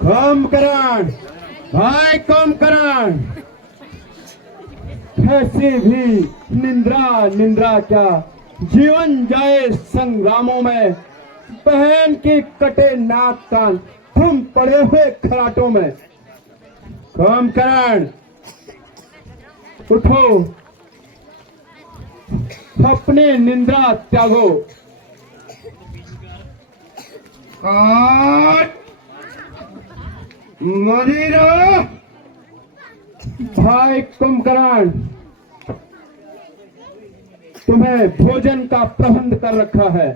कुंभकर्ण, भाई कुंभकर्ण, कैसे भी निंद्रा क्या, जीवन जाए संग्रामों में, बहन की कटे नाक कान, तुम पड़े हुए खराटों में। कुंभकर्ण उठो, अपनी निंद्रा त्यागो। मदिरा भाई कुंभकर्ण, तुम्हें भोजन का प्रबंध कर रखा है।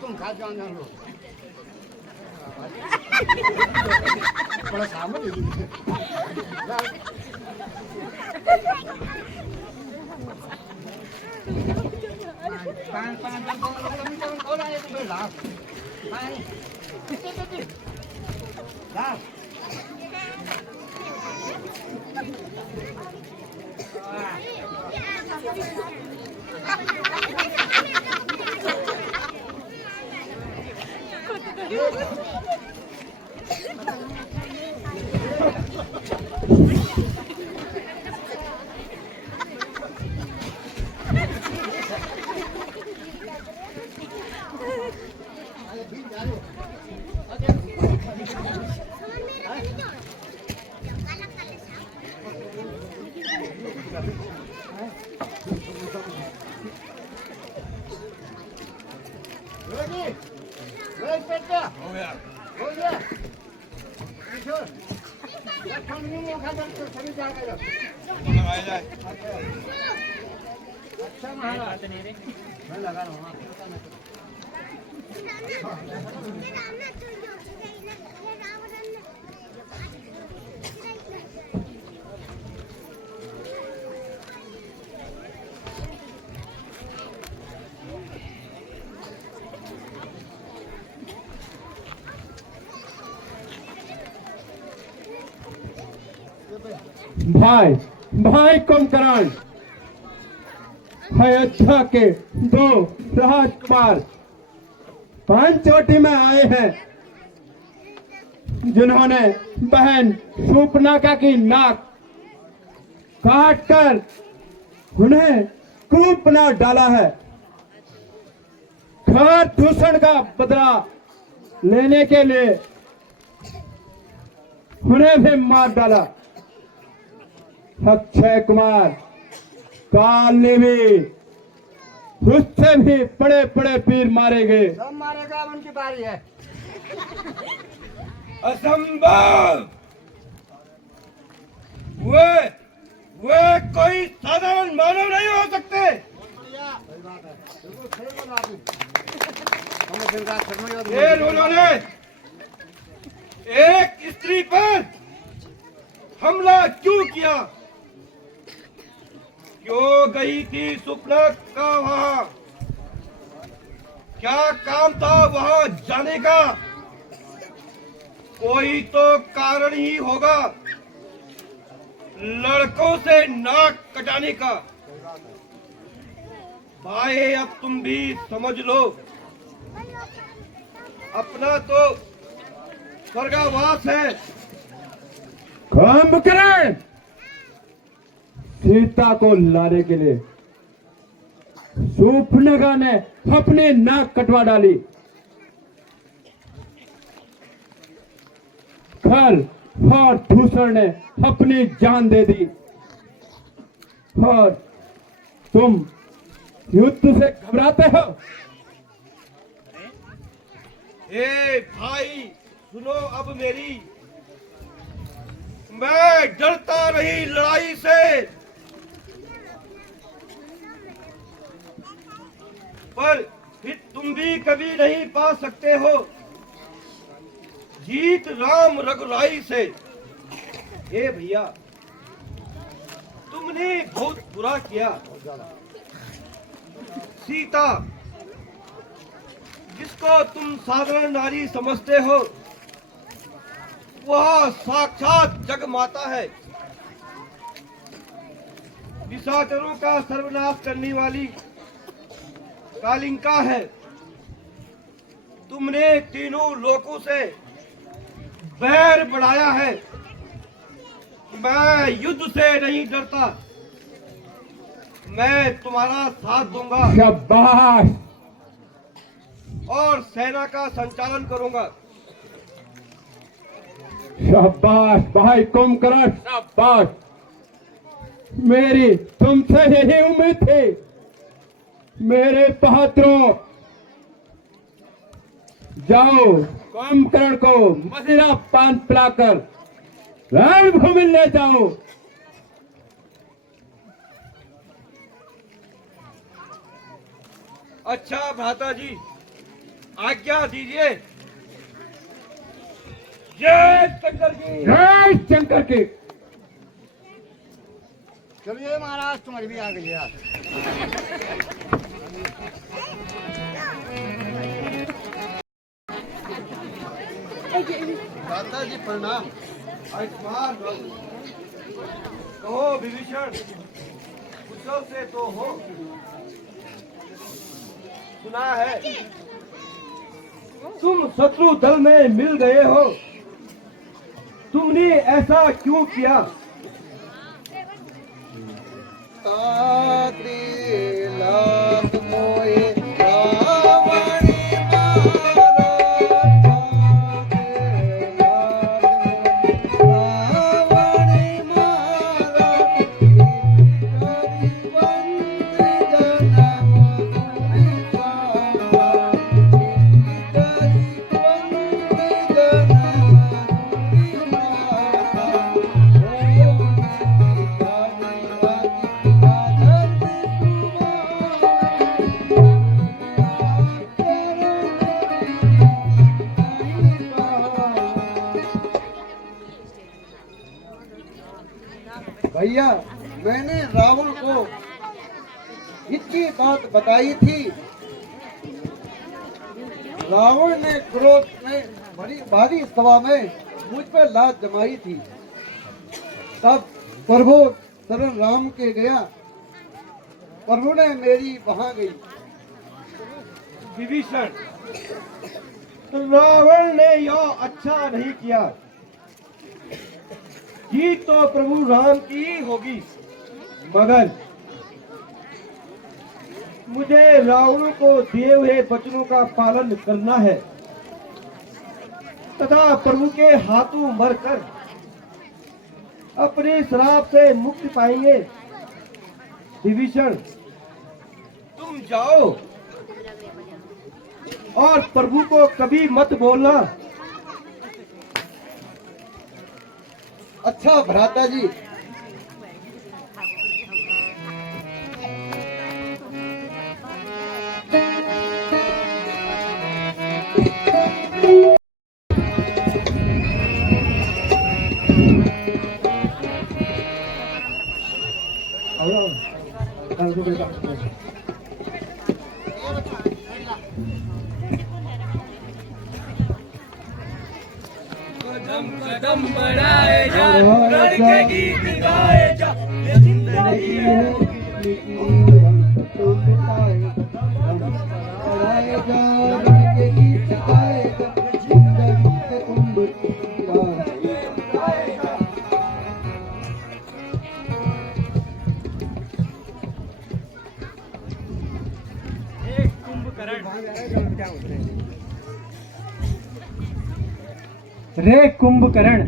तुम खा जाओ बड़ा सामने अच्छा महाराज मैं लगा रहा हूँ। भाई भाई कुंभकर्ण, अयोध्या के दो राजकुमार पंचवटी में आए हैं, जिन्होंने बहन शूर्पणखा की नाक काटकर उन्हें कूप में डाला है। घर दूषण का बदला लेने के लिए उन्हें भी मार डाला। अक्षय कुमार काल ने भी उससे भी बड़े बड़े पीर मारे गए। सब मारेगा, उनकी बारी है। असंभव, वे कोई साधारण मानव नहीं हो सकते। फिर उन्होंने एक स्त्री पर हमला क्यों किया? क्यों गई थी शूर्पणखा वहां? क्या काम था वहां जाने का? कोई तो कारण ही होगा, लड़कों से नाक कटाने का। भाई अब तुम भी समझ लो, अपना तो स्वर्गवास है। कुंभकर्ण, सीता को लाने के लिए शूर्पणखा ने अपनी नाक कटवा डाली। कल और दूसरे ने अपनी जान दे दी, और तुम युद्ध से घबराते हो। ए भाई सुनो अब मेरी, मैं डरता नहीं लड़ाई से, पर फिर तुम भी कभी नहीं पा सकते हो जीत राम रघुराई से। ए भैया तुमने बहुत बुरा किया। सीता जिसको तुम साधारण नारी समझते हो, वह साक्षात जग माता है, निशाचरों का सर्वनाश करने वाली कालिंका है। तुमने तीनों लोकों से बैर बढ़ाया है। मैं युद्ध से नहीं डरता, मैं तुम्हारा साथ दूंगा शाबाश, और सेना का संचालन करूंगा। शाबाश भाई कुंभकर्ण, शाबाश। मेरी तुमसे यही उम्मीद थी। मेरे बहादुरों, जाओ कुंभकर्ण को मदिरा पान पिलाकर रणभूमि ले जाओ। अच्छा भ्राता जी, आज्ञा दीजिए। जय शंकर की। जय शंकर की। चलिए महाराज, तुम्हारी भी आ गई यार। दादा जी प्रणाम। आयुष्मान भव। कहो विभीषण, कुशल से तो हो। सुना है तुम शत्रु दल में मिल गए हो, तुमने ऐसा क्यों किया? भैया, मैंने रावण को इतनी बात बताई थी। रावण ने क्रोध में बड़ी भारी सभा में मुझ पर लात जमाई थी। तब प्रभु शरण राम के गया, प्रभु ने मेरी वहां गई। विभीषण, रावण ने यह अच्छा नहीं किया। जीत तो प्रभु राम की ही होगी, मगर मुझे रावण को दिए हुए वचनों का पालन करना है तथा प्रभु के हाथों मरकर अपने श्राप से मुक्ति पाएंगे। विभीषण, तुम जाओ और प्रभु को कभी मत बोलना। अच्छा भ्राता जी। कदम कदम बढ़ाए जा, रण के गीत गाए जा, ये जिंदगी है। रे कुंभकर्ण,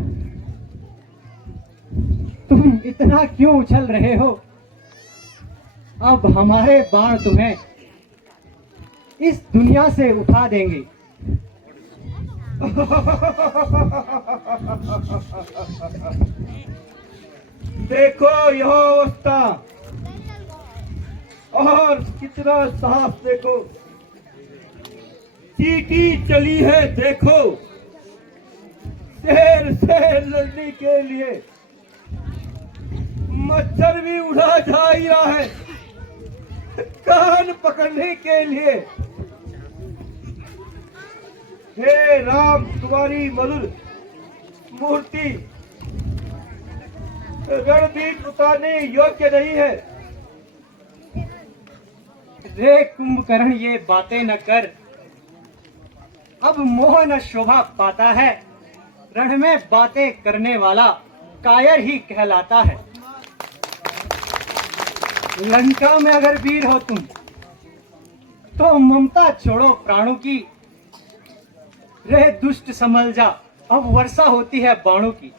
तुम इतना क्यों उछल रहे हो? अब हमारे बाण तुम्हें इस दुनिया से उठा देंगे। देखो यह अवस्था और कितना साहस देखो, चींटी चली है देखो, शेर से लड़ने के लिए मच्छर भी उड़ा जा ही रहा है कान पकड़ने के लिए। हे राम, तुम्हारी मधुर मूर्ति रणभीत उतारने योग्य नहीं है। रे कुंभकर्ण, ये बातें न कर, अब मोह न शोभा पाता है। रण में बातें करने वाला कायर ही कहलाता है। लंका में अगर वीर हो तुम तो ममता छोड़ो प्राणों की। रे दुष्ट संभल जा, अब वर्षा होती है बाणों की।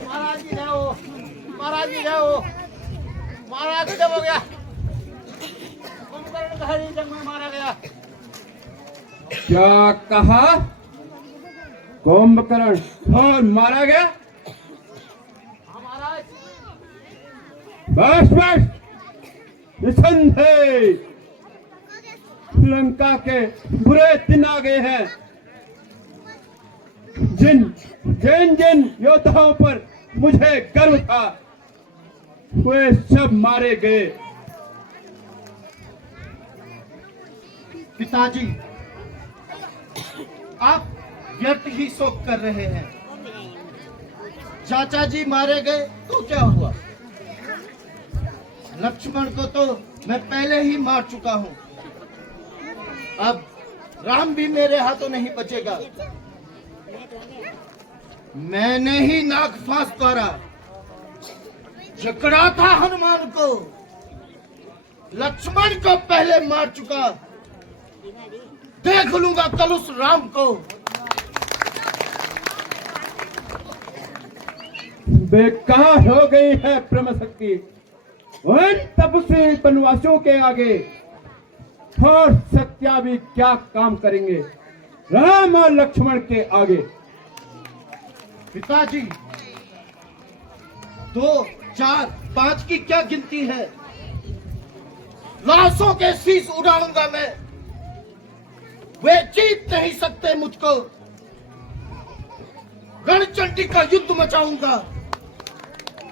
महाराज जी जाओ, महाराज जी जाओ, महाराज जब हो गया, कुंभकर्ण हरी जंग में मारा गया। क्या कहा? कुंभकर्ण और मारा गया? हाँ महाराज। बस बस, निसंदेह लंका के बुरे दिन आ गए हैं। जिन जिन जिन योद्धाओं पर मुझे गर्व था वे सब मारे गए। पिताजी, आप व्यर्थ ही शोक कर रहे हैं। चाचा जी मारे गए तो क्या हुआ? लक्ष्मण को तो मैं पहले ही मार चुका हूं। अब राम भी मेरे हाथों नहीं बचेगा। मैंने ही नाग फांस द्वारा जकड़ा था हनुमान को, लक्ष्मण को पहले मार चुका। देख लूंगा कल उस राम को। बेकार हो गई है ब्रह्म शक्ति उन तपस्वी वनवासियों के आगे। और सत्या भी क्या काम करेंगे राम और लक्ष्मण के आगे। पिताजी, 2, 4, 5 की क्या गिनती है? लाशों के शीश उड़ाऊंगा मैं। वे जीत नहीं सकते मुझको। रणचंडी का युद्ध मचाऊंगा।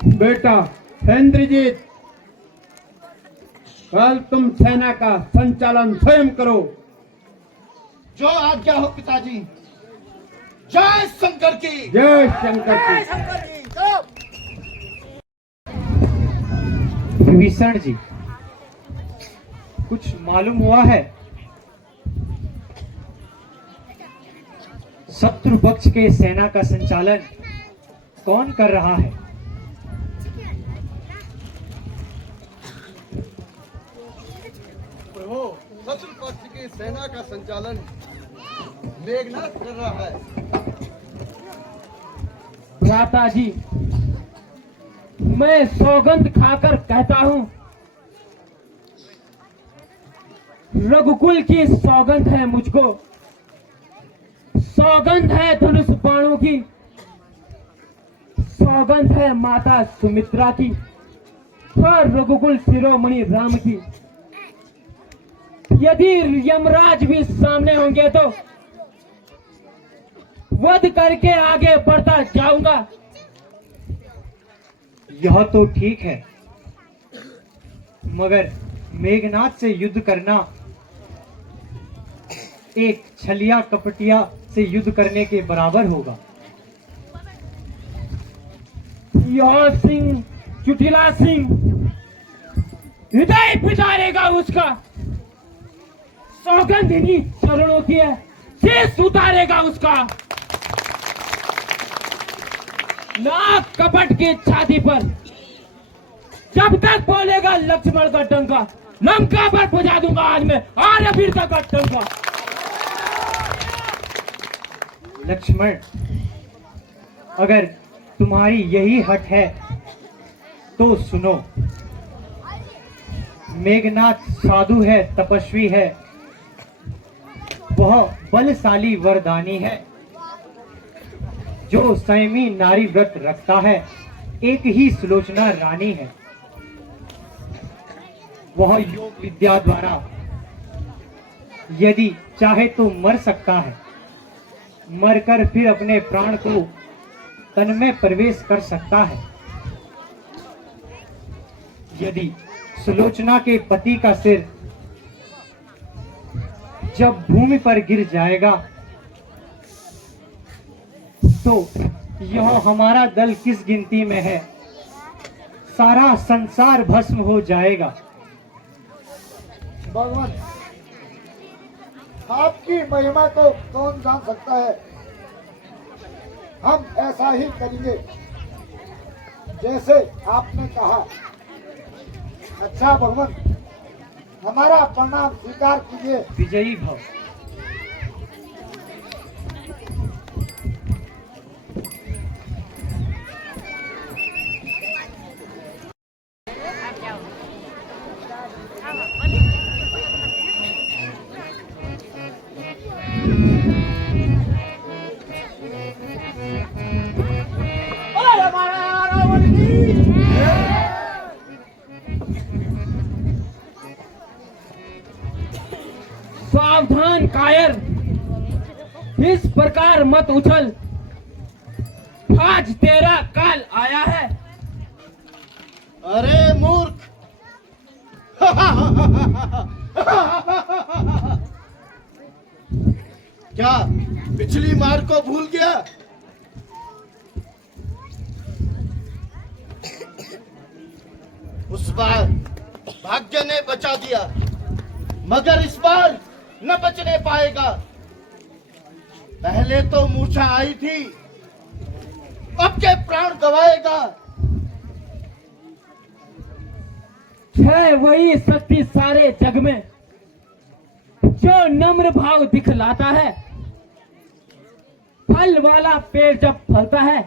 बेटा इंद्रजीत, कल तुम सेना का संचालन स्वयं करो। जो आज्ञा हो पिताजी। जय शंकर की। जय शंकर की। शंकर जी चलो। विभीषण जी, कुछ मालूम हुआ है? शत्रु पक्ष के सेना का संचालन कौन कर रहा है? प्रभु, शत्रु पक्ष की सेना का संचालन मेघनाथ कर रहा है। भ्राता जी, मैं सौगंध खाकर कहता हूं, रघुकुल की सौगंध है मुझको। सौगंध है धनुष बाणों की, सौगंध है माता सुमित्रा की और रघुकुल शिरोमणि राम की। यदि यमराज भी सामने होंगे तो वध करके आगे बढ़ता जाऊंगा। यह तो ठीक है, मगर मेघनाथ से युद्ध करना एक छलिया कपटिया से युद्ध करने के बराबर होगा। यह सिंह चुटिला सिंह हृदय पिटारेगा उसका, सौगंध इन्हीं चरणों की है, शीश उतारेगा उसका। नाक कपट की छाती पर जब तक बोलेगा लक्ष्मण का डंका, लंका पर पुजा दूंगा आज मैं आर्यवीरता का डंका। लक्ष्मण, अगर तुम्हारी यही हट है तो सुनो। मेघनाथ साधु है, तपस्वी है, वह बलशाली वरदानी है। जो संयमी नारी व्रत रखता है, एक ही सुलोचना रानी है। वह योग विद्या द्वारा यदि चाहे तो मर सकता है, मरकर फिर अपने प्राण को तन में प्रवेश कर सकता है। यदि सुलोचना के पति का सिर जब भूमि पर गिर जाएगा तो यह हमारा दल किस गिनती में है, सारा संसार भस्म हो जाएगा। भगवान, आपकी महिमा को कौन जान सकता है। हम ऐसा ही करेंगे जैसे आपने कहा। अच्छा भगवान, हमारा प्रणाम स्वीकार कीजिए। विजयी भव। सावधान कायर, इस प्रकार मत उछल, आज तेरा काल आया है। अरे मूर्ख! क्या पिछली मार को भूल गया? उस बार भाग्य ने बचा दिया, मगर इस बार न बचने पाएगा। पहले तो मूर्छा आई थी, अब के प्राण गवाएगा। है वही शक्ति सारे जग में जो नम्र भाव दिखलाता है। फल वाला पेड़ जब फलता है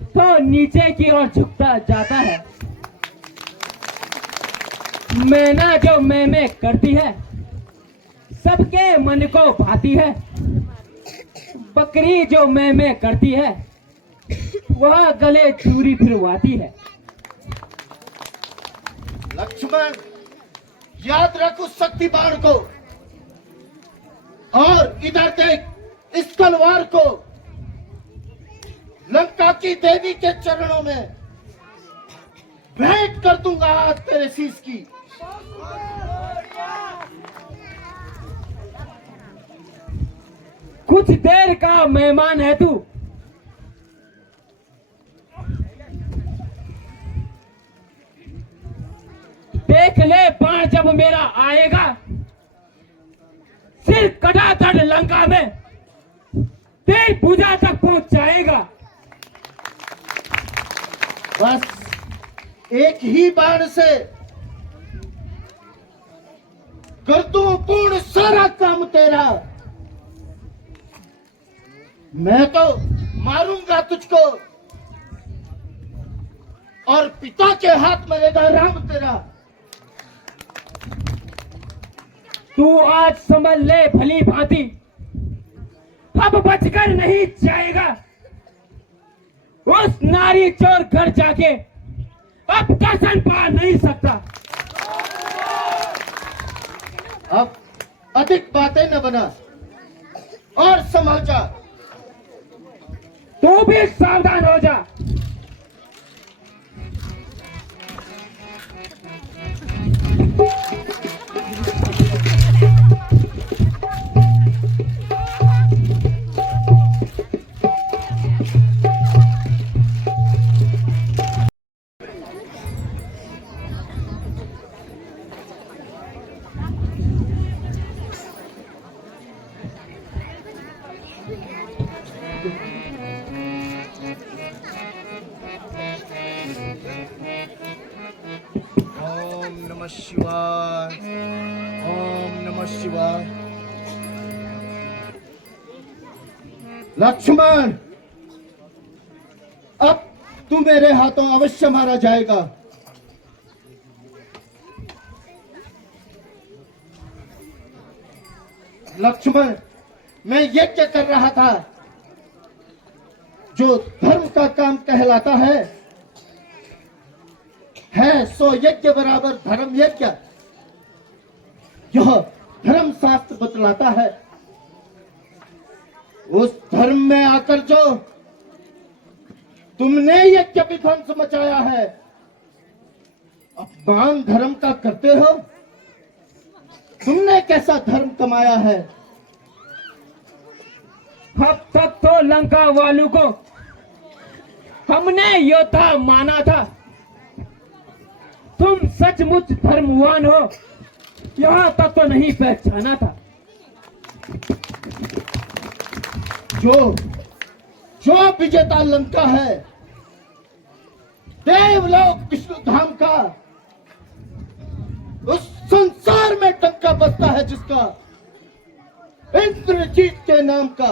तो नीचे की ओर झुकता जाता है। मैना जो मैं करती है, सबके मन को भाती है। बकरी जो मैं करती है, वह गले चूरी फिरवाती है। लक्ष्मण, याद रख उस शक्ति बाण को, और इधर देख इस तलवार को। लंका की देवी के चरणों में भेंट कर दूंगा आज तेरे शीश की। कुछ देर का मेहमान है तू, देख ले बाण जब मेरा आएगा, सिर कटा धड़ लंका में तेरी पूजा तक पहुंच जाएगा। बस एक ही बाण से कर दूं पूर्ण सारा काम तेरा। मैं तो मारूंगा तुझको, और पिता के हाथ में रहेगा राम तेरा। तू आज समझ ले भली भांति, अब बचकर नहीं जाएगा। उस नारी चोर घर जाके अब दर्शन पा नहीं सकता। अब अधिक बातें न बना और संभल जा। तू भी सावधान हो जा। ओम नमः शिवाय। ओम नमः शिवाय। लक्ष्मण, अब तू मेरे हाथों अवश्य मारा जाएगा। लक्ष्मण, मैं यज्ञ कर रहा था, जो धर्म का काम कहलाता है सो यज्ञ बराबर धर्म यज्ञ। यह धर्म शास्त्र बतलाता है। उस धर्म में आकर जो तुमने यज्ञ विध्वंस मचाया है, अपमान धर्म का करते हो। तुमने कैसा धर्म कमाया है? अब तक तो लंका वालों को हमने योद्धा माना था। तुम सचमुच धर्मवान हो, यहाँ तक तो नहीं पहचाना था। जो विजेता लंका है, देवलोक विष्णु धाम का, उस संसार में टक्का बसता है जिसका, इंद्रजीत के नाम का।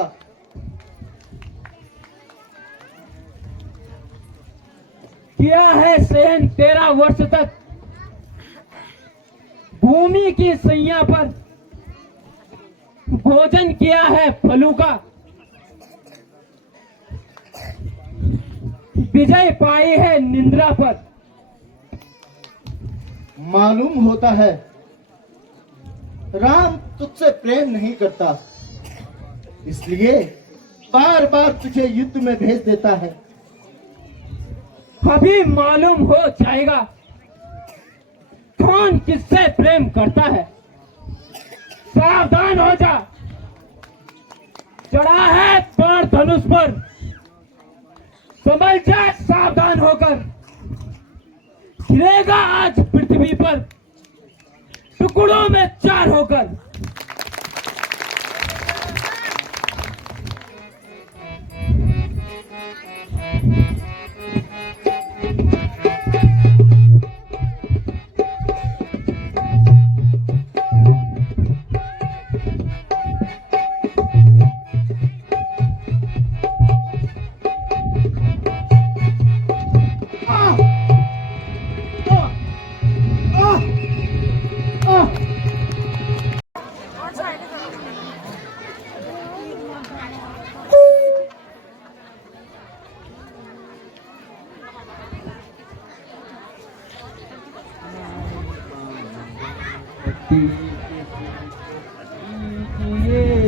किया है सहन 13 वर्ष तक भूमि की सैया पर, भोजन किया है फलों का, विजय पाई है निंद्रा पर। मालूम होता है राम तुझसे प्रेम नहीं करता, इसलिए बार बार तुझे युद्ध में भेज देता है। अभी मालूम हो जाएगा कौन किससे प्रेम करता है। सावधान हो जा, चढ़ा है बाण धनुष पर, संभल जा सावधान होकर। गिरेगा आज पृथ्वी पर टुकड़ों में 4 होकर।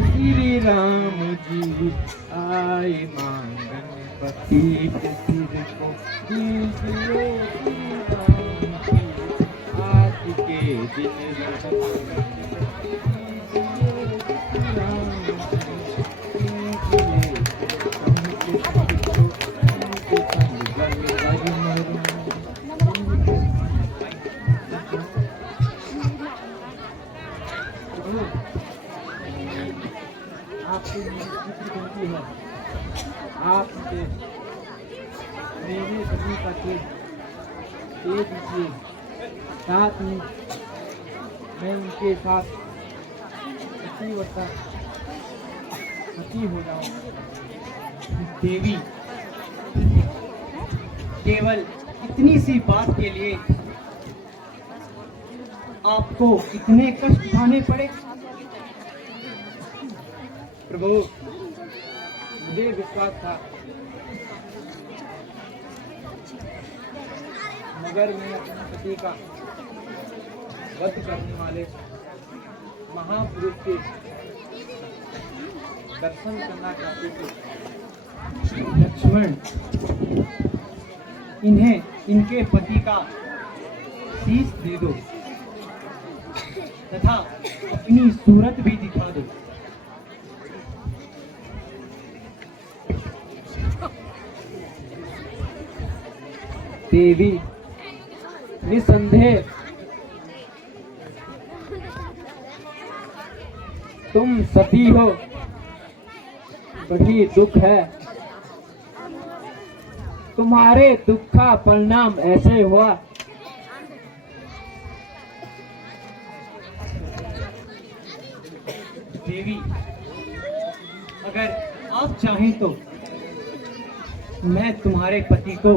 श्री राम जी आए मांगन पति के सिर को दीजिए। श्री राम जी आज के दिन आपकी विनती है, आप मुझे मेरे सभी का तेज दे दीजिए, साथ में मैं उनके साथ इसी वर्षा हो जाऊँ। देवी, केवल इतनी सी बात के लिए आपको इतने कष्ट उठाने पड़े? प्रभु, मुझे विश्वास था, मगर मैं अपने पति का वध करने वाले महापुरुष के दर्शन करना चाहते थे। लक्ष्मण, इन्हें इनके पति का शीश दे दो तथा अपनी सूरत भी दिखा दो। देवी, निसंदेह तुम सती हो वही दुख है। तुम्हारे दुख का परिणाम ऐसे हुआ। देवी, अगर आप चाहें तो मैं तुम्हारे पति को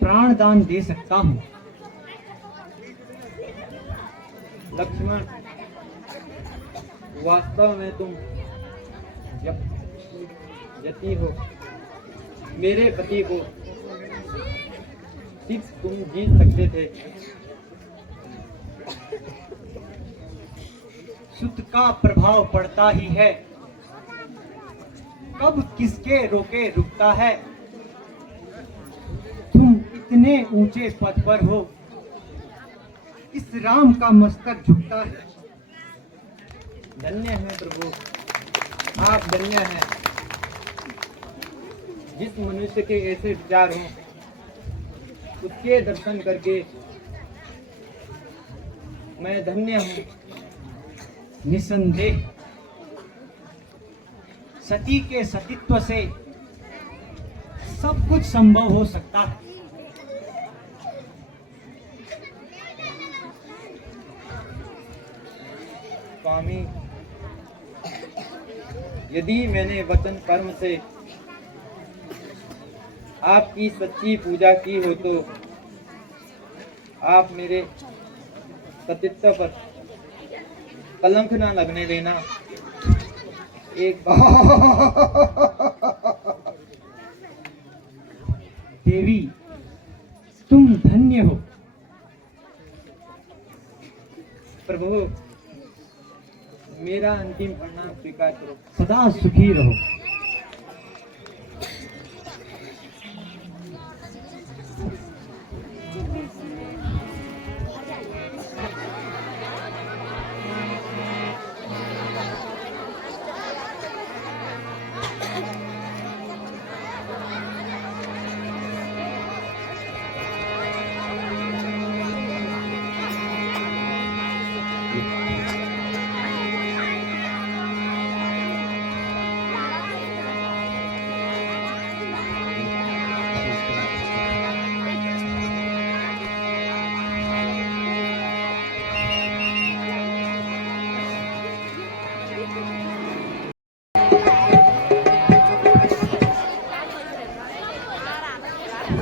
प्राण दान दे सकता हूं। लक्ष्मण, वास्तव में तुम यति हो। मेरे पति को सिर्फ तुम जीत सकते थे। सुत का प्रभाव पड़ता ही है, कब किसके रोके रुकता है। तुम इतने ऊंचे पद पर हो, इस राम का मस्तक झुकता है। धन्य है प्रभु, आप धन्य हैं। जिस मनुष्य के ऐसे विचार हों, उसके दर्शन करके मैं धन्य हूँ। निसंदेह सती के सतीत्व से सब कुछ संभव हो सकता है। स्वामी, यदि मैंने वचन कर्म से आपकी सच्ची पूजा की हो तो आप मेरे सतीत्व पर कलंक ना लगने देना। एक देवी, तुम धन्य हो। प्रभु, मेरा अंतिम प्रणाम स्वीकार करो। सदा सुखी रहो।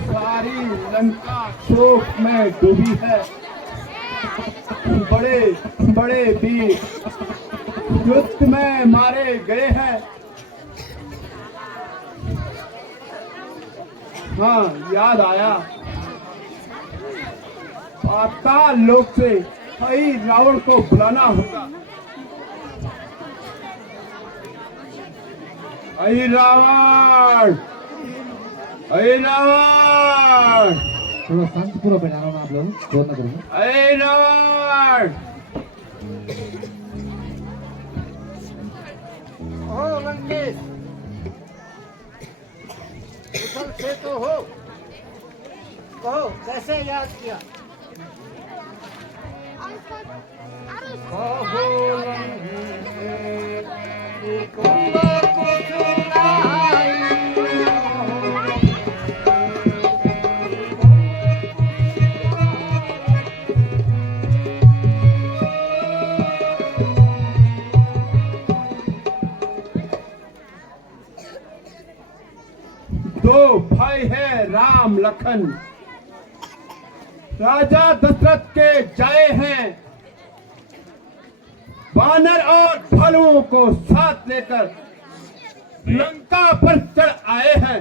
सारी लंका शोक में डूबी है। बड़े बड़े वीर युद्ध में मारे गए हैं। हाँ, याद आया, पाताल लोक से हई रावण को बुलाना होगा। हई रावण, हई रावण, थोड़ा शांतिपूर्वक बैठा रहा हूँ आप लोग, शोर ना करो। हई रावण। ओ लंकेश, कुशल से तो हो, कहो कैसे याद किया? कहो लंकेश, कुंभ कुशलाई। दो भाई है राम लखन, राजा दशरथ के जाए हैं। वानर और भालुओं को साथ लेकर लंका पर चढ़ आए हैं।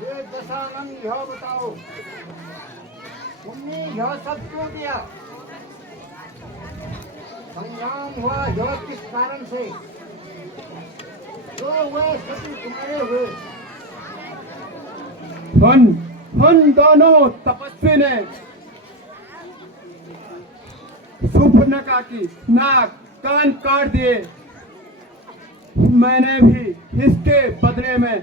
ये दशानंद यह बताओ, तुमने यह सब क्यों दिया? संग्राम हुआ यह किस कारण से? जो हुए सभी तुम्हारे हुए। उन दोनों तपस्वी ने शूर्पणखा की नाक कान काट दिए। मैंने भी इसके बदले में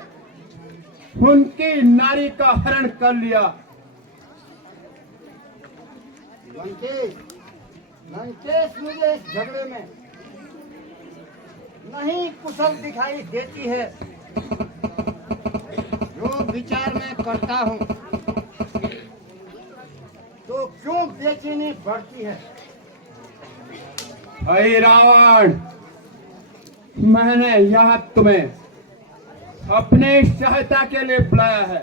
उनकी नारी का हरण कर लिया। लंकेश, लंकेश मुझे इस झगड़े में नहीं कुशल दिखाई देती है। जो विचार मैं करता हूँ तो क्यों बेचैनी बढ़ती है। अरे रावण, मैंने यहाँ तुम्हें अपने सहायता के लिए बुलाया है,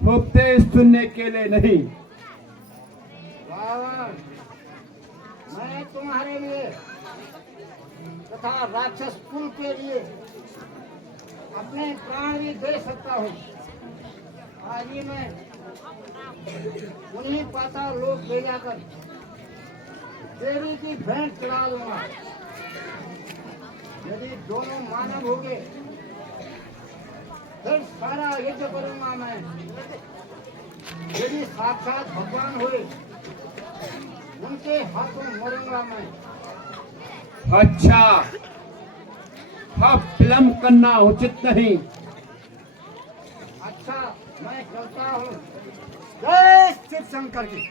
उपदेश सुनने के लिए नहीं। रावण, मैं तुम्हारे लिए तथा राक्षस कुल के लिए अपने प्राण भी दे सकता हूँ। आज ही मैं उन्हीं पाताल लोक ले जाकर देवी की भेंट चढ़ा दूंगा। यदि दोनों मानव हो गए फिर सारा यज्ञ करूंगा मैं। यदि साक्षात भगवान हुए उनके हाथों मरूंगा मैं। अच्छा, अब विलम्ब करना उचित नहीं। अच्छा, मैं चलता हूँ। जय शिव शंकर की।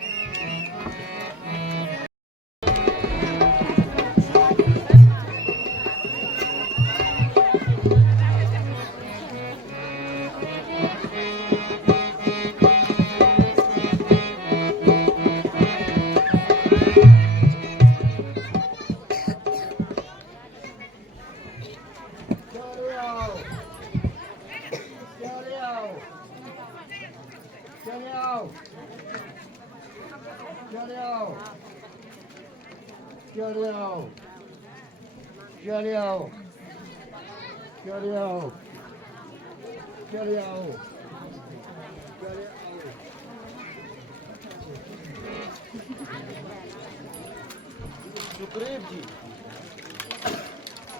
सुग्रीव जी,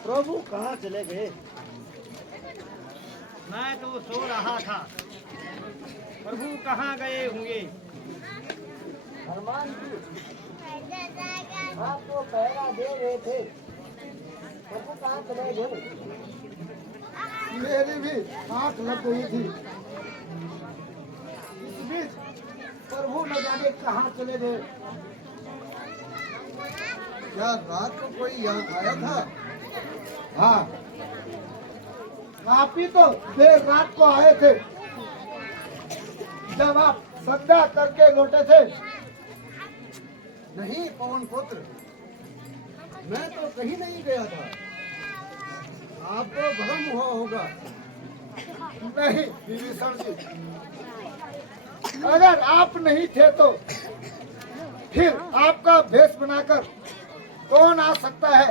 प्रभु कहाँ चले गए। मैं तो सो रहा था, प्रभु कहाँ गए होंगे। हनुमान जी आपको पहरा दे रहे थे, प्रभु कहाँ चले गए। मेरी भी आंख लग गई थी। इस बीच प्रभु न जाने कहाँ चले गए। क्या रात को कोई यहाँ आया था। हाँ, आप ही तो देर रात को आए थे, जब आप संध्या करके लौटे थे। नहीं पवन पुत्र, मैं तो कहीं नहीं गया था। आपको भ्रम हुआ होगा। नहीं विभीषण जी, अगर आप नहीं थे तो फिर आपका भेष बनाकर कौन आ सकता है।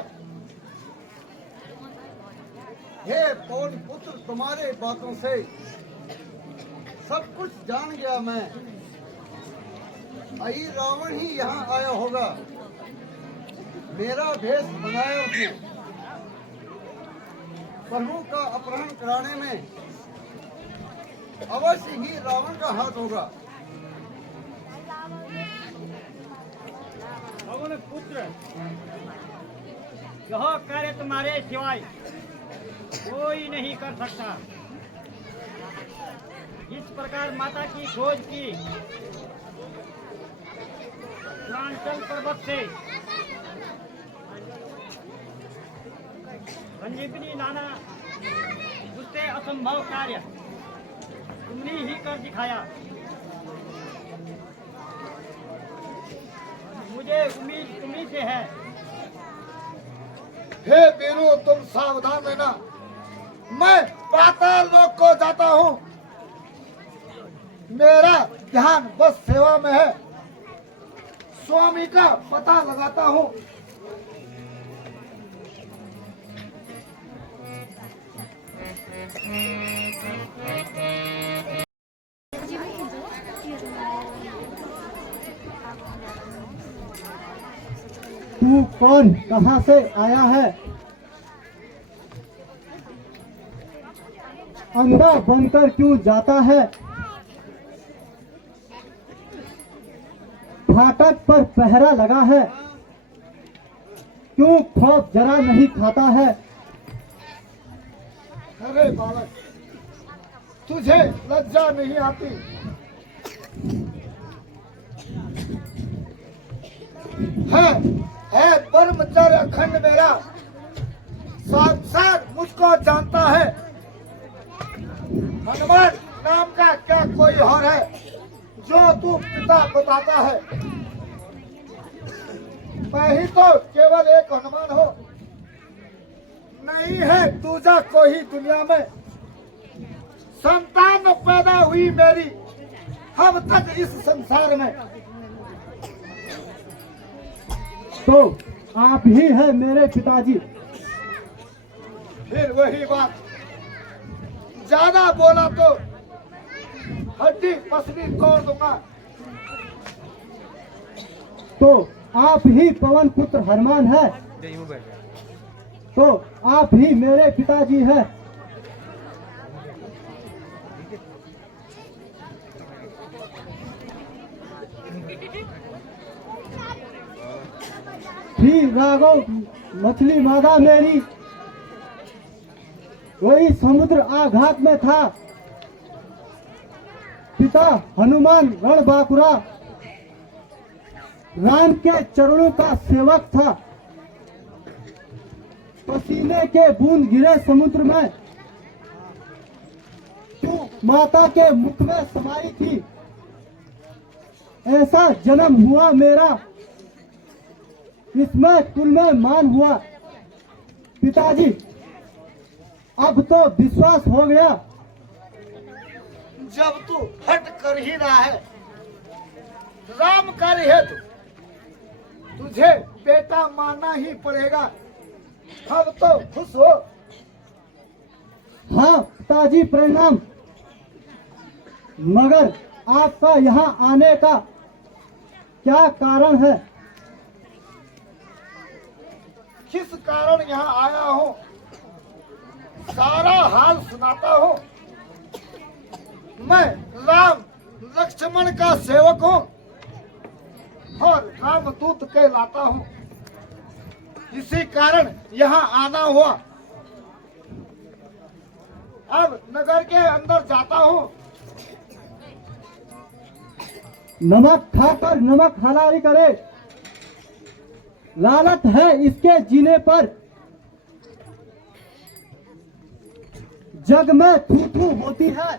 हे पवन पुत्र, तुम्हारे बातों से सब कुछ जान गया मैं। आई रावण ही यहाँ आया होगा, मेरा भेष बनाया उसने। प्रभु का अपहरण कराने में अवश्य ही रावण का हाथ होगा। पवन पुत्र, यह कार्य तुम्हारे सिवाय कोई नहीं कर सकता। इस प्रकार माता की खोज की, पूर्वांचल पर्वत से संजीवनी लाना उससे असंभव कार्य तुमने ही कर दिखाया। मुझे उम्मीद तुम्ही से है। हे वीरू, तुम सावधान रहना। मैं पाताल लोक को जाता हूँ। मेरा ध्यान बस सेवा में है। स्वामी का पता लगाता हूँ। तू कौन, कहाँ से आया है। अंधा बनकर क्यों जाता है। फाटक पर पहरा लगा है, क्यों खौफ जरा नहीं खाता है। अरे बालक, तुझे लज्जा नहीं आती। है ब्रह्मचर्य अखंड मेरा। साक्षात मुझको जानता है। हनुमान नाम का क्या कोई और है जो तू पिता बताता है? मैं ही तो केवल एक हनुमान हो, नहीं है दूजा कोई दुनिया में। संतान पैदा हुई मेरी अब तक इस संसार में। तो आप ही है मेरे पिताजी। फिर वही बात, ज्यादा बोला तो हड्डी पसली तोड़ दूंगा। तो आप ही पवन पुत्र हनुमान है। तो आप ही मेरे पिताजी हैं। थी राघव मछली मादा मेरी, वही समुद्र आघात में था। पिता हनुमान रण बाकुरा राम के चरणों का सेवक था। पसीने के बूंद गिरे समुद्र में, तू माता के मुख में समाई थी। ऐसा जन्म हुआ मेरा, इसमें कुल में मान हुआ। पिताजी अब तो विश्वास हो गया। जब तू हट कर ही रहा है राम कार्य हेतु, तुझे बेटा मानना ही पड़ेगा। अब तो खुश हो। हाँ पिताजी प्रणाम। मगर आपका यहाँ आने का क्या कारण है? किस कारण यहाँ आया हूँ सारा हाल सुनाता हूँ। मैं राम लक्ष्मण का सेवक हूँ और रामदूत कहलाता हूँ। इसी कारण यहाँ आना हुआ। अब नगर के अंदर जाता हूँ। नमक खाकर नमक हलाली करे, लालच है इसके जीने पर। जग में थू थू होती है,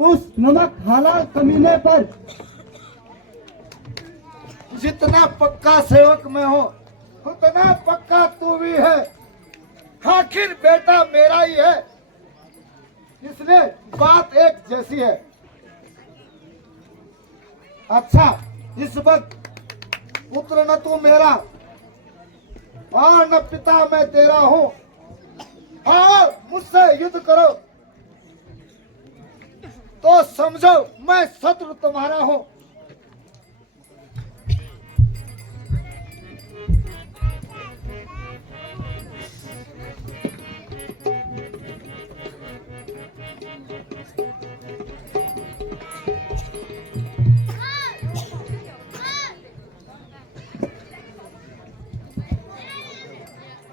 उस नमक हलाल कमीने पर। जितना पक्का सेवक मैं हूँ उतना पक्का तू भी है। आखिर बेटा मेरा ही है, इसलिए बात एक जैसी है। अच्छा, इस वक्त पुत्र न तू मेरा और न पिता मैं तेरा हूँ। हाँ, मुझसे युद्ध करो तो समझो मैं शत्रु तुम्हारा हूँ।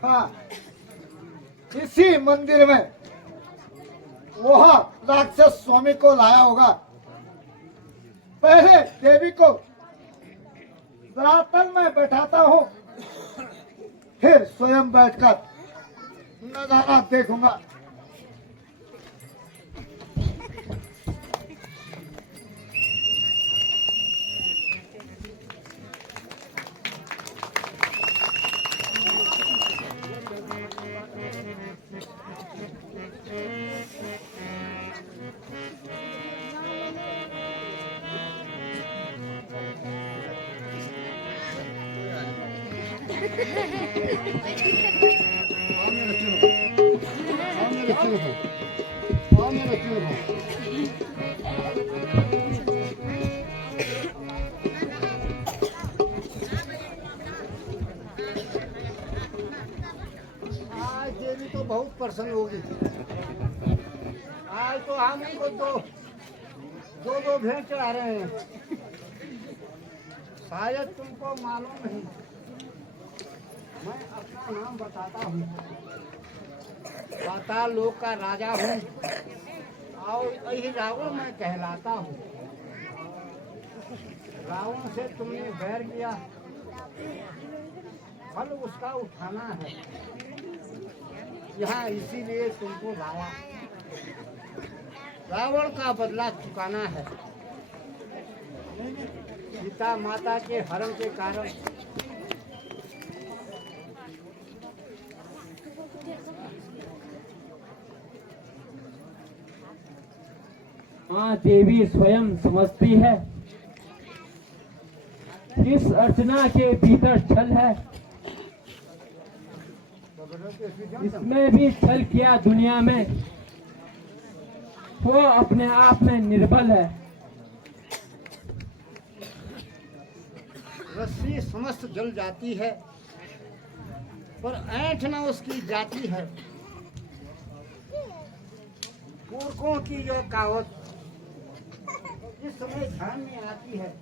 हाँ, इसी मंदिर में वह राक्षस स्वामी को लाया होगा। पहले देवी को धरातल में बैठाता हूँ, फिर स्वयं बैठकर नजारा देखूंगा। आज देवी तो बहुत प्रसन्न होगी। आज तो हम उनको दो भेंट चढ़ा रहे हैं। शायद तुमको मालूम नहीं, मैं अपना नाम बताता हूँ। पाताल लोक का राजा हूँ और यही रावण मैं कहलाता हूँ। रावण से तुमने बैर किया, फल उसका उठाना है। यहाँ इसीलिए तुमको लाया। रावण का बदला चुकाना है। सीता माता के हरण के कारण हाँ, देवी स्वयं समझती है इस अर्चना के भीतर छल है। इसमें भी छल किया दुनिया में, वो अपने आप में निर्बल है। रस्सी समस्त जल जाती है, पर ऐंठ न उसकी जाती है। मूर्खों की जो कहावत इस समय ध्यान में आती है।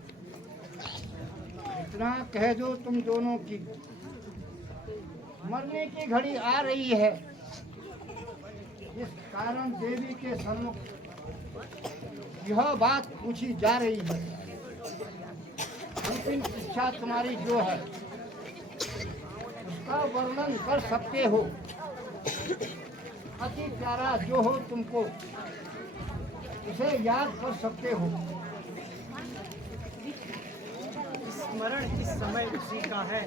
इतना कह दो तुम दोनों की मरने की घड़ी आ रही है। इस कारण देवी के सम्मुख यह बात पूछी जा रही है। अंतिम इच्छा तुम्हारी जो है उसका वर्णन कर सकते हो। अति प्यारा जो हो तुमको उसे याद कर सकते हो। स्मरण इस समय उसी का है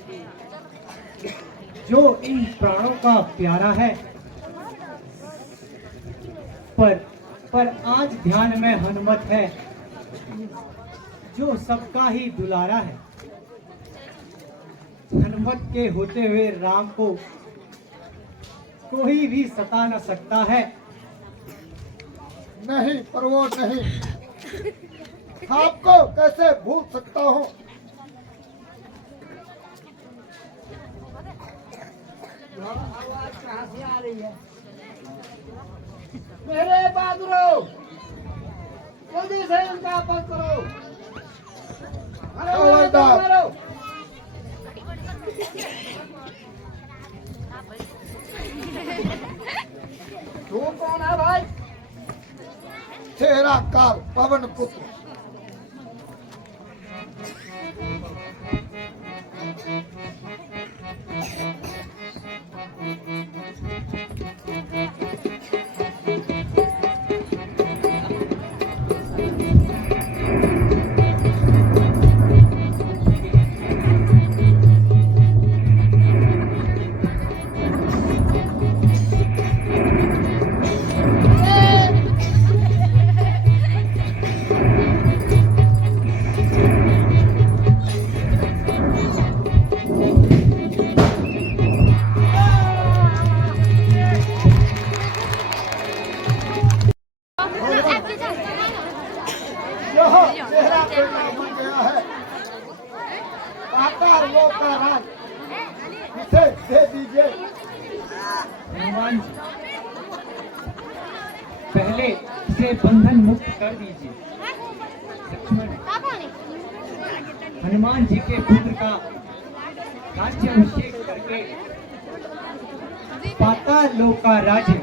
जो इन प्राणों का प्यारा है। पर आज ध्यान में हनुमत है जो सबका ही दुलारा है। हनुमत के होते हुए राम को कोई भी सता न सकता है। नहीं प्रभु नहीं, आपको कैसे भूल सकता हूँ। आवाज कहाँ से आ रही है? मेरे बहादुरों, जल्दी से इनका पद करो। मारो। तू कौन है भाई? तेरा काल पवन पुत्र। यह चेहरा बेटा बन गया है। आकार वो का राज इसे दे दीजिए। हनुमान जी, पहले इसे बंधन मुक्त कर दीजिए। लक्ष्मण, हनुमान जी के पुत्र का राज्याभिषेक करके पाताल लोक का राज्य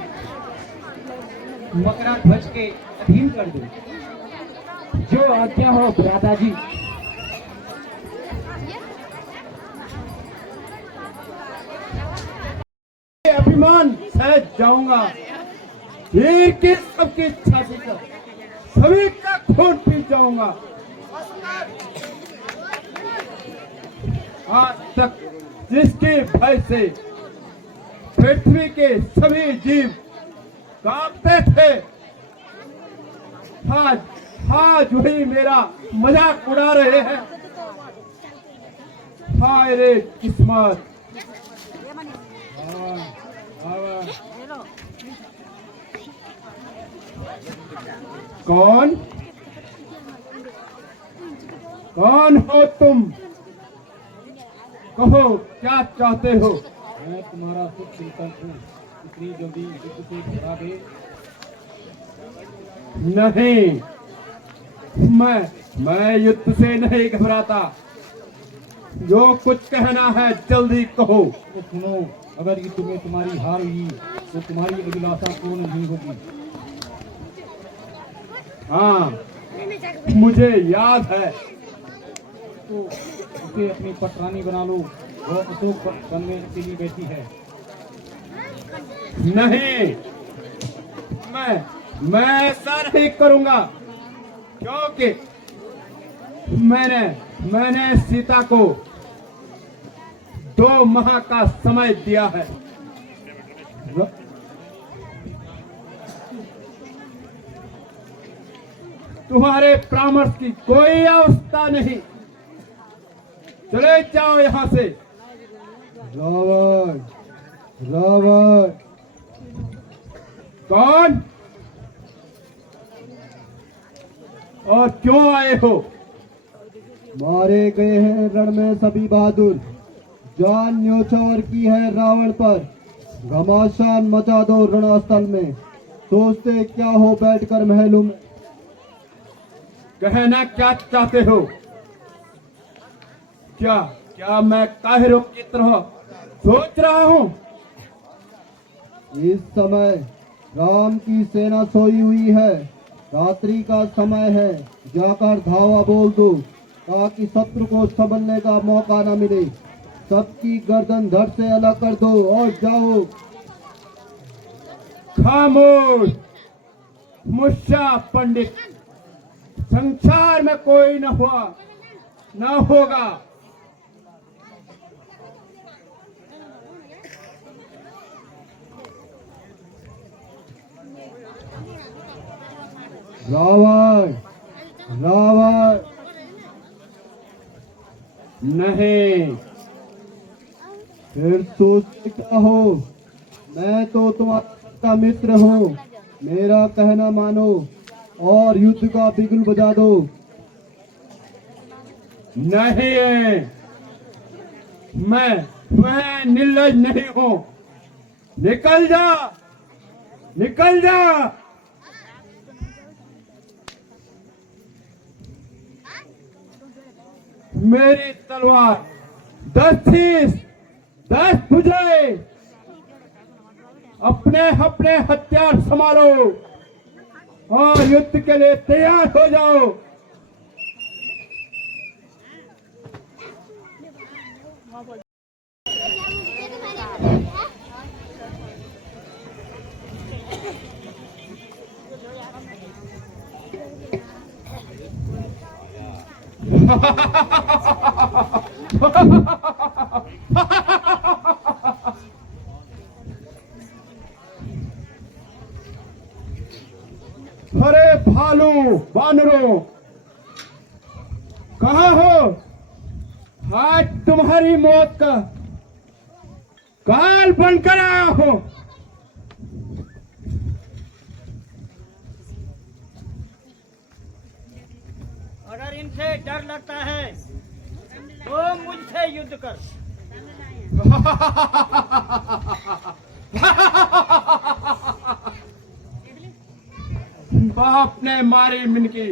मकराध्वज के अधीन कर दो। जो आज्ञा हो भ्राता जी। अभिमान सहज जाऊंगा। वीर की सबकी छाती का सभी का खून पी जाऊंगा। आज तक जिसके भय से पृथ्वी के सभी जीव कांपते थे, आज वही मेरा मजाक उड़ा रहे हैं। हाय रे किस्मत। कौन हो तुम? कहो क्या चाहते हो? मैं तुम्हारा सुख चिंतन हूँ। इतनी जल्दी युद्ध से घबरा गए? नहीं, मैं युद्ध से नहीं घबराता। जो कुछ कहना है जल्दी कहो। तो सुनो, अगर युद्ध में तुम्हारी हार हुई तो तुम्हारी अभिलाषा पूर्ण नहीं होगी। हाँ, मुझे याद है। तो उसे अपनी पटरानी बना लो, वह अशोक बनने के लिए बैठी है। नहीं, मैं ऐसा नहीं करूंगा, क्योंकि मैंने सीता को 2 माह का समय दिया है। तुम्हारे परामर्श की कोई आवश्यकता नहीं, चले जाओ यहां से। रावण, रावण, कौन और क्यों आए हो? मारे गए हैं रण में सभी बहादुर, जान न्योछावर की है रावण पर। घमासान मचा दो रणस्थल में, सोचते क्या हो बैठकर महलों में। कहना क्या चाहते हो? क्या मैं काहिरों की तरह सोच रहा हूं? इस समय राम की सेना सोई हुई है, रात्रि का समय है, जाकर धावा बोल दो ताकि शत्रु को संभलने का मौका न मिले। सबकी गर्दन धड़ से अलग कर दो और जाओ। खामोश मुस्सा पंडित, संसार में कोई न होगा रावण, रावण, नहीं। फिर सोचते क्या हो? मैं तो तुम्हारा मित्र हूँ, मेरा कहना मानो और युद्ध का बिगुल बजा दो। नहीं, मैं निर्लज नहीं हूं। निकल जा, निकल जा। मेरी तलवार 10 भुजाएं, अपने हथियार संभालो और युद्ध के लिए तैयार हो जाओ। अरे भालू बानरों, कहाँ हो? आज तुम्हारी मौत का काल बनकर आया हो। अगर इनसे डर लगता है तो मुझसे युद्ध कर। बाप ने मारी मिनकी,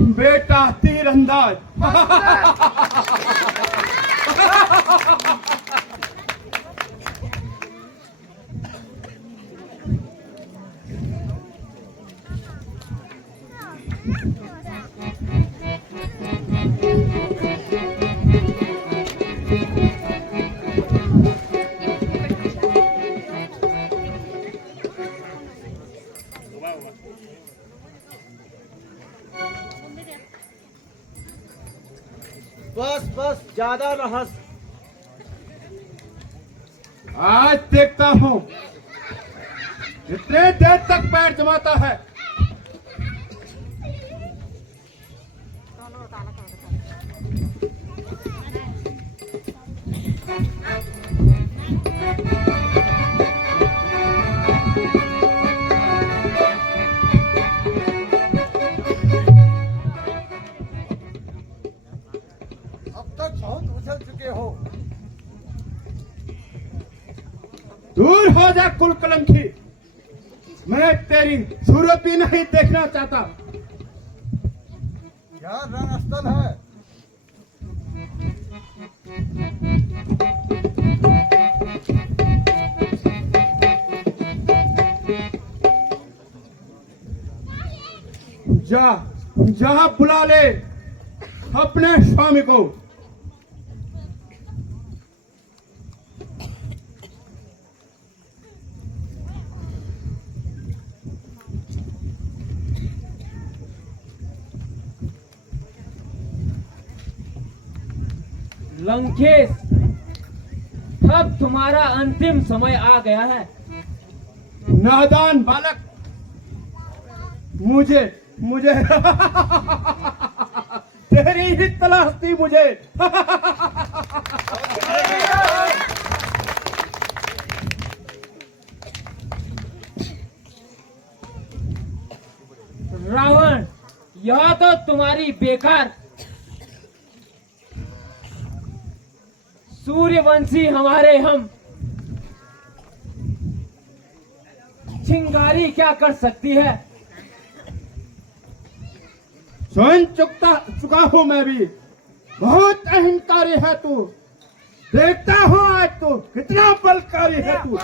बेटा तीरंदाज। बस ज्यादा रहस। आज देखता हूं कितने देर तक पैर जमाता है। अब तक बहुत उछल चुके हो। दूर हो जा कुल कलंकी, मैं तेरी सूरत भी नहीं देखना चाहता। यह रणस्थल है। जा, जहां बुला ले अपने स्वामी को। लंकेश, अब तुम्हारा अंतिम समय आ गया है। नादान बालक, मुझे मुझे तेरी ही तलाश थी मुझे। रावण, यह तो तुम्हारी बेकार। सूर्यवंशी हमारे हम, चिंगारी क्या कर सकती है? स्वयं चुका हूं मैं भी। बहुत अहंकारी है तू। देखता हूं आज तू कितना बलकारी है तू।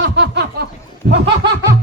Ha ha ha ha ha!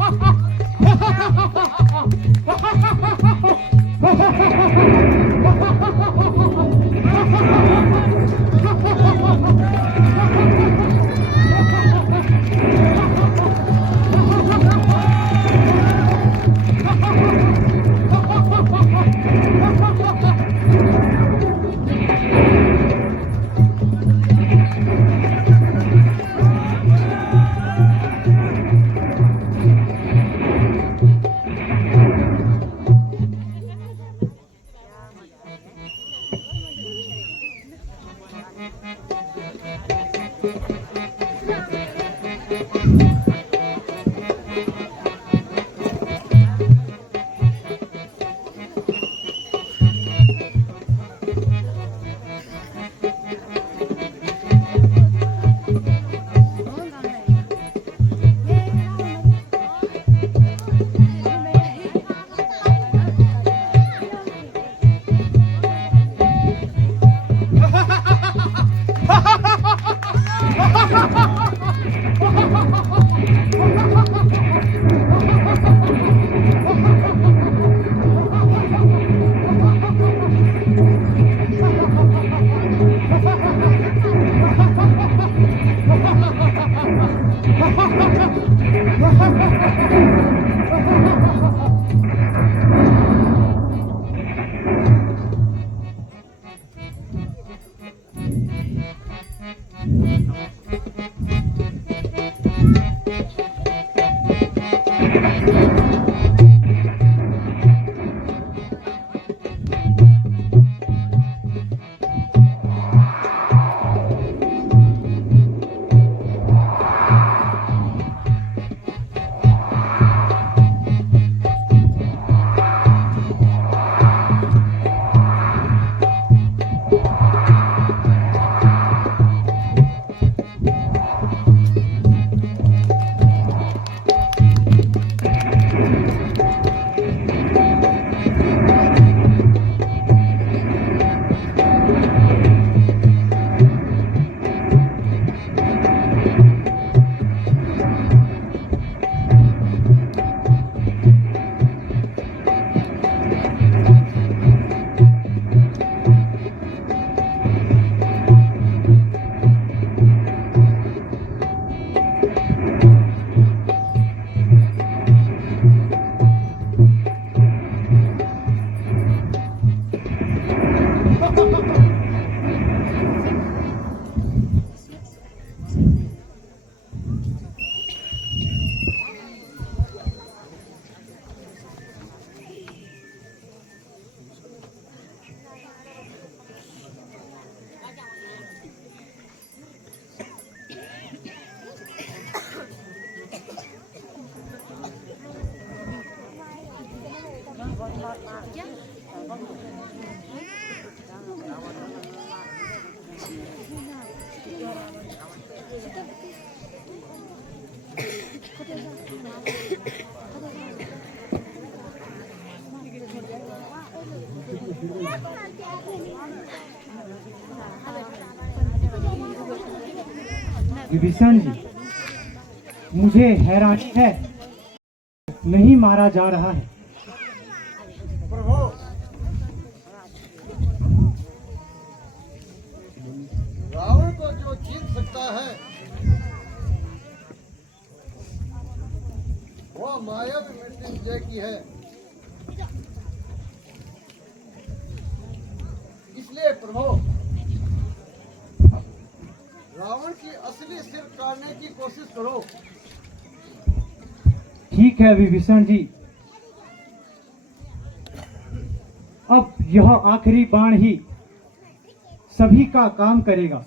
Vibhishan ji, मुझे हैरानी है, नहीं मारा जा रहा है। प्रभु, रावण को जो जीत सकता है वो माया भी मृत्युंजय की है। इसलिए प्रभु, रावण की असली सिर काटने की कोशिश करो। ठीक है विभीषण जी, अब यह आखिरी बाण ही सभी का काम करेगा।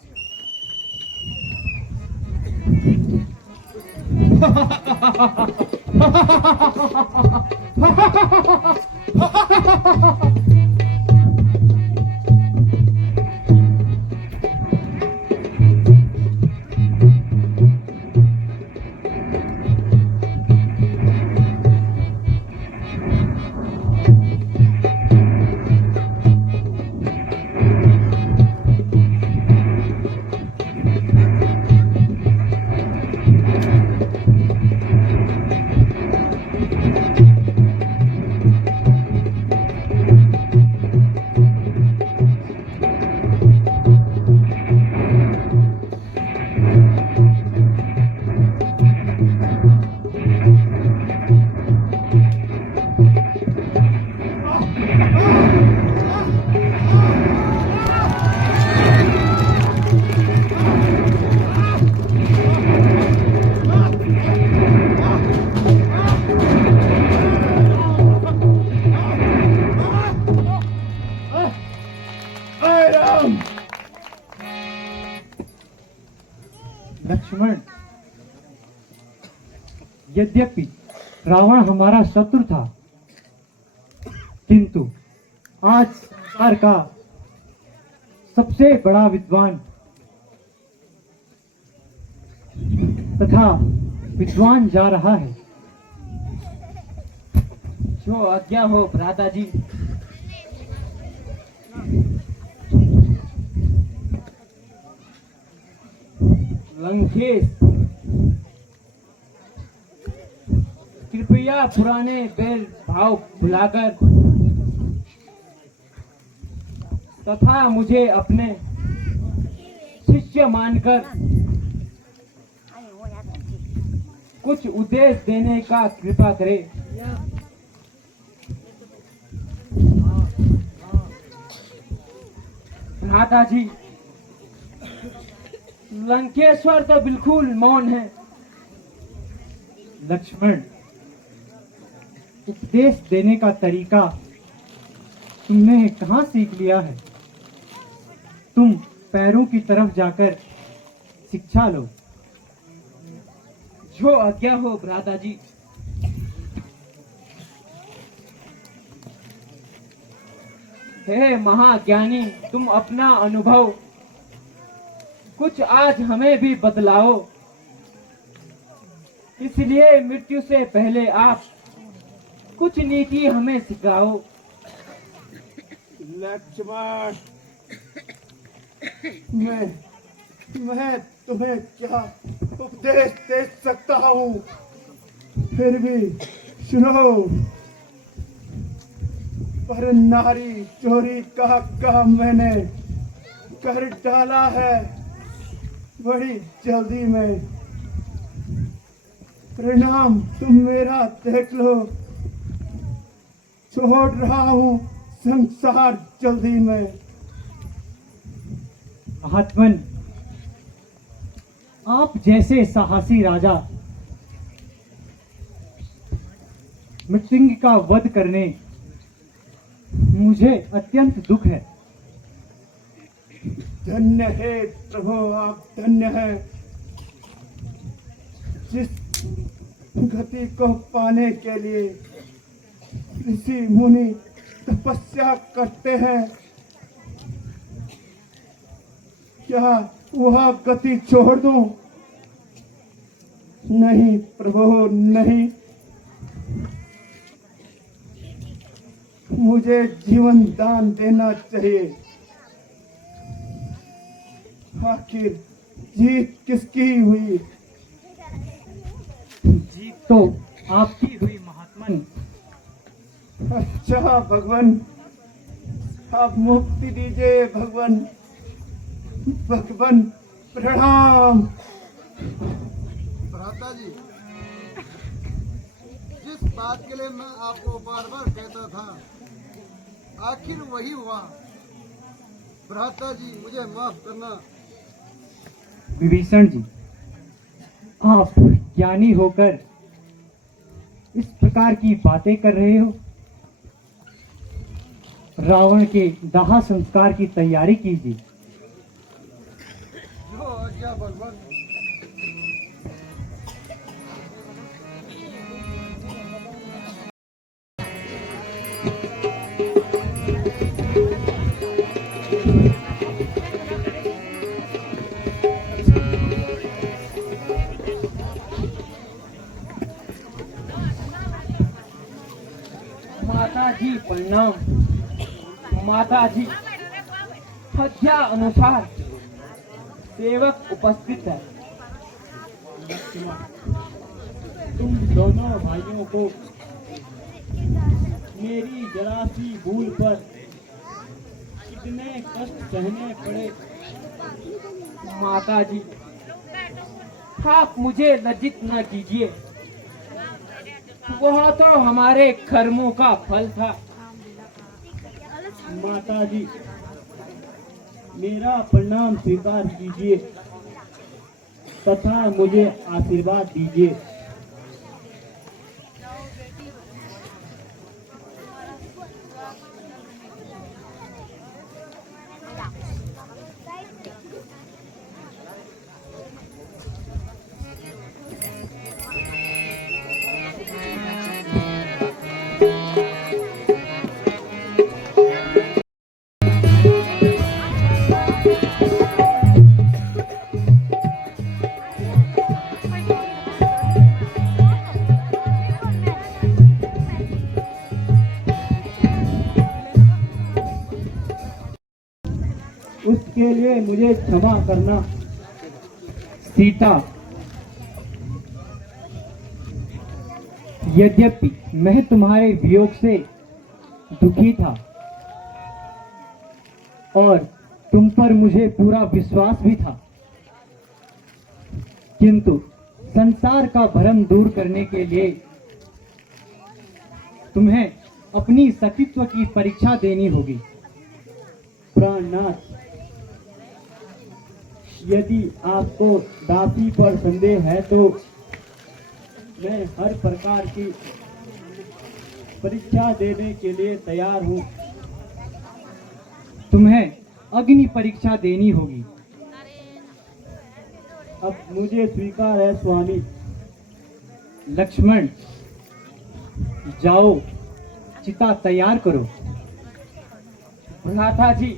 लक्ष्मण, यद्यपि रावण हमारा शत्रु था, किंतु आज संसार का सबसे बड़ा विद्वान तथा विद्वान जा रहा है। जो आज्ञा हो भ्राता जी। लंकेश, कृपया पुराने बैर भाव भुलाकर तथा मुझे अपने शिष्य मानकर कुछ उपदेश देने का कृपा करे। भ्राता जी, लंकेश्वर तो बिल्कुल मौन है। लक्ष्मण, उपदेश देने का तरीका तुमने कहाँ सीख लिया है? तुम पैरों की तरफ जाकर शिक्षा लो। जो आज्ञा हो भ्राता जी। हे महाज्ञानी, तुम अपना अनुभव कुछ आज हमें भी बतलाओ। इसलिए मृत्यु से पहले आप कुछ नीति हमें सिखाओ। लक्ष्मण, मैं तुम्हें क्या उपदेश दे सकता हूँ? फिर भी सुनो। पर नारी चोरी का काम मैंने कर डाला है बड़ी जल्दी में। परिणाम तुम मेरा देख लो। छोड़ रहा हूँ संसार जल्दी में। महात्मन, आप जैसे साहसी राजा मृत्युंजय का वध करने मुझे अत्यंत दुख है। धन्य है प्रभु, आप धन्य हैं। जिस गति को पाने के लिए ऋषि मुनि तपस्या करते हैं, क्या वह गति छोड़ दूं? नहीं प्रभु नहीं, मुझे जीवन दान देना चाहिए। आखिर जीत किसकी हुई? जीत तो आपकी हुई महात्मन। अच्छा भगवान, आप मुक्ति दीजिए भगवान। भगवान प्रणाम। भ्राता जी, जिस बात के लिए मैं आपको बार बार कहता था, आखिर वही हुआ। भ्राता जी, मुझे माफ करना। विभीषण जी, आप ज्ञानी होकर इस प्रकार की बातें कर रहे हो। रावण के दाह संस्कार की तैयारी कीजिए। जो आज्ञा भगवान। माता जी प्रणाम। माता जी, आज्ञा अनुसार सेवक उपस्थित है। तुम दोनों भाइयों को मेरी जरा सी भूल पर कितने कष्ट सहने पड़े। माता जी, आप मुझे लज्जित न कीजिए, वह तो हमारे कर्मों का फल था। माता जी, मेरा प्रणाम स्वीकार कीजिए तथा मुझे आशीर्वाद दीजिए। उसके लिए मुझे क्षमा करना। सीता, यद्यपि मैं तुम्हारे वियोग से दुखी था और तुम पर मुझे पूरा विश्वास भी था, किंतु संसार का भ्रम दूर करने के लिए तुम्हें अपनी सतीत्व की परीक्षा देनी होगी। प्राणनाथ, यदि आपको दासी पर संदेह है तो मैं हर प्रकार की परीक्षा देने के लिए तैयार हूँ। तुम्हें अग्नि परीक्षा देनी होगी। अब मुझे स्वीकार है स्वामी। लक्ष्मण, जाओ चिता तैयार करो। भ्राता जी,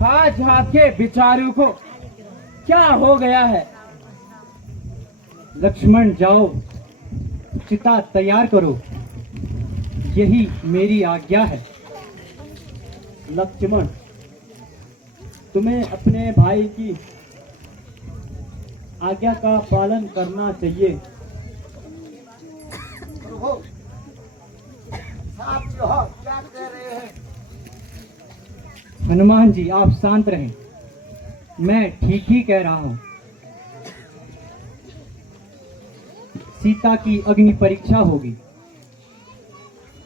आज आपके विचारों को क्या हो गया है? लक्ष्मण, जाओ चिता तैयार करो, यही मेरी आज्ञा है। लक्ष्मण, तुम्हें अपने भाई की आज्ञा का पालन करना चाहिए। प्रभु, आप जो क्या कह रहे हैं? हनुमान जी, आप शांत रहें, मैं ठीक ही कह रहा हूं। सीता की अग्नि परीक्षा होगी।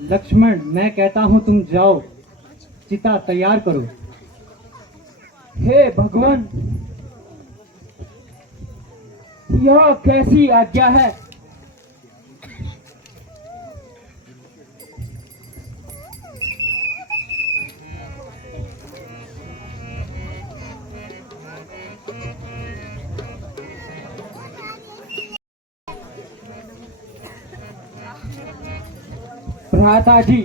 लक्ष्मण, मैं कहता हूं तुम जाओ चिता तैयार करो। हे भगवान, यह कैसी आज्ञा है? भ्राता जी,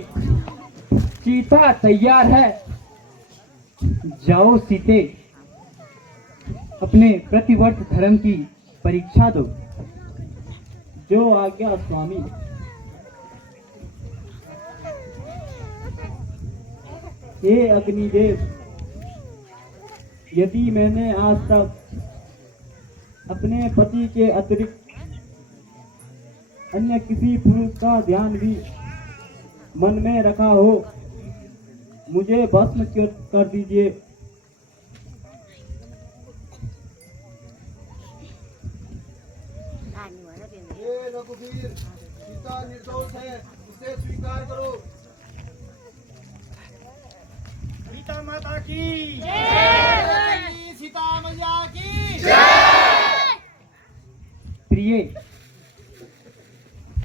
चीता तैयार है। जाओ सीते, अपने प्रतिवर्त धर्म की परीक्षा दो। जो आज्ञा स्वामी। हे अग्निदेव, यदि मैंने आज तक अपने पति के अतिरिक्त अन्य किसी पुरुष का ध्यान भी मन में रखा हो, मुझे भस्म कर दीजिए। हे रघुवीर, सीता निर्दोष है, इसे स्वीकार करो। सीता माता की सीता मैया की प्रिय,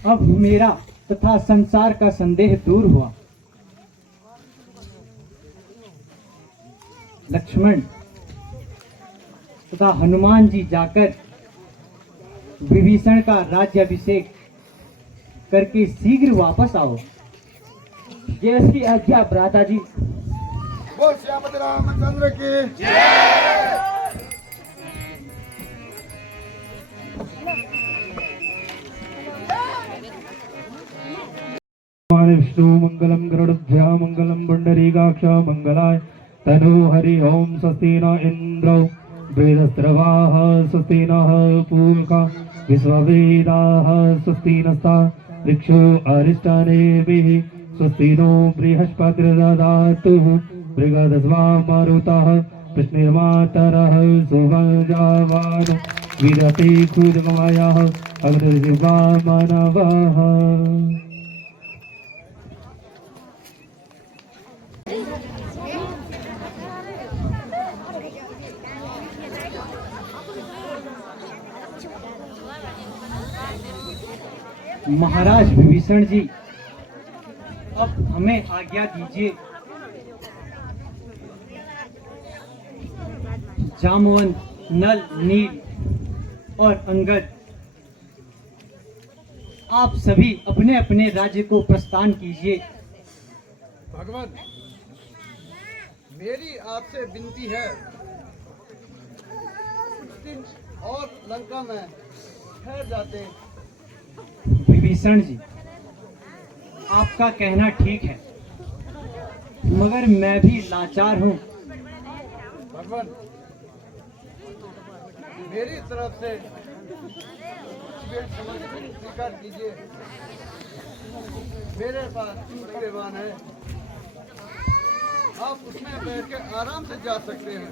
अब मेरा तथा संसार का संदेह दूर हुआ। लक्ष्मण तथा हनुमान जी जाकर विभीषण का राज्याभिषेक करके शीघ्र वापस आओ। जैसी आज्ञा भ्राता जी। बोल श्यामति रामचंद्र की विष्णु मंगलम गरुड़ध्वजा मंगलम पुंडरीकाक्ष मंगलाय तनु हरि ओम स्वस्ति न इंद्रो वेदस्रवाः स्वस्ति नः पूर्वा विश्ववेदाः स्वस्ति नस्ता ऋक्षो अरिष्टानेभिः स्वस्ति नो बृहस्पतिर्दधातु मृगधस्वा मारुतः कृष्णिर्मातरः सुभजावान् विदते क्षुद्रमायाः अग्निर्जिह्वा मानवः। महाराज विभीषण जी, अब हमें आज्ञा दीजिए। जामवन, नल, नील और अंगद, आप सभी अपने अपने राज्य को प्रस्थान कीजिए। भगवान, मेरी आपसे विनती है, कुछ दिन और लंका में ठहर जाते। विभीषण जी, आपका कहना ठीक है, मगर मैं भी लाचार हूँ। भगवान, मेरी तरफ से स्वीकार कीजिए। मेरे पास विमान है, आप उसमें बैठ के आराम से जा सकते हैं।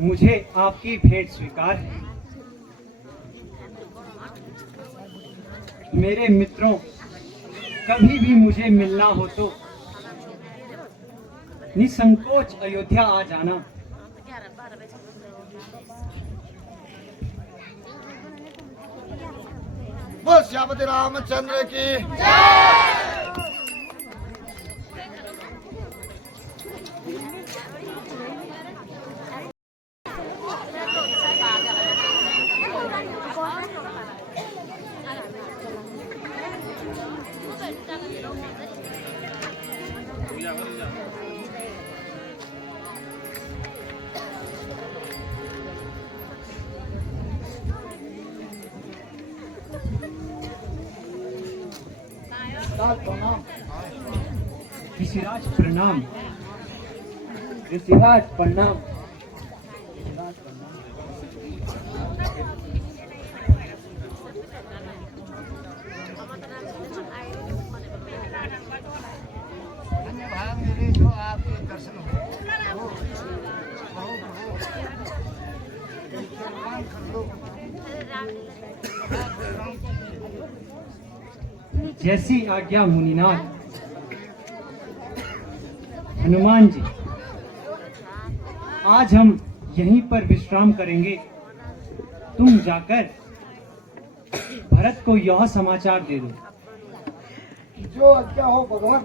मुझे आपकी भेंट स्वीकार है। मेरे मित्रों, कभी भी मुझे मिलना हो तो निसंकोच अयोध्या आ जाना। बोल श्यामति रामचंद्र की। ऋषिराज प्रणाम। ऋषिराज प्रणाम। मेरे जो आपके दर्शन हो कर लो। जैसी आज्ञा मुनिनाथ। हनुमान जी, आज हम यहीं पर विश्राम करेंगे। तुम जाकर भरत को यह समाचार दे दो। जो आज्ञा हो भगवान।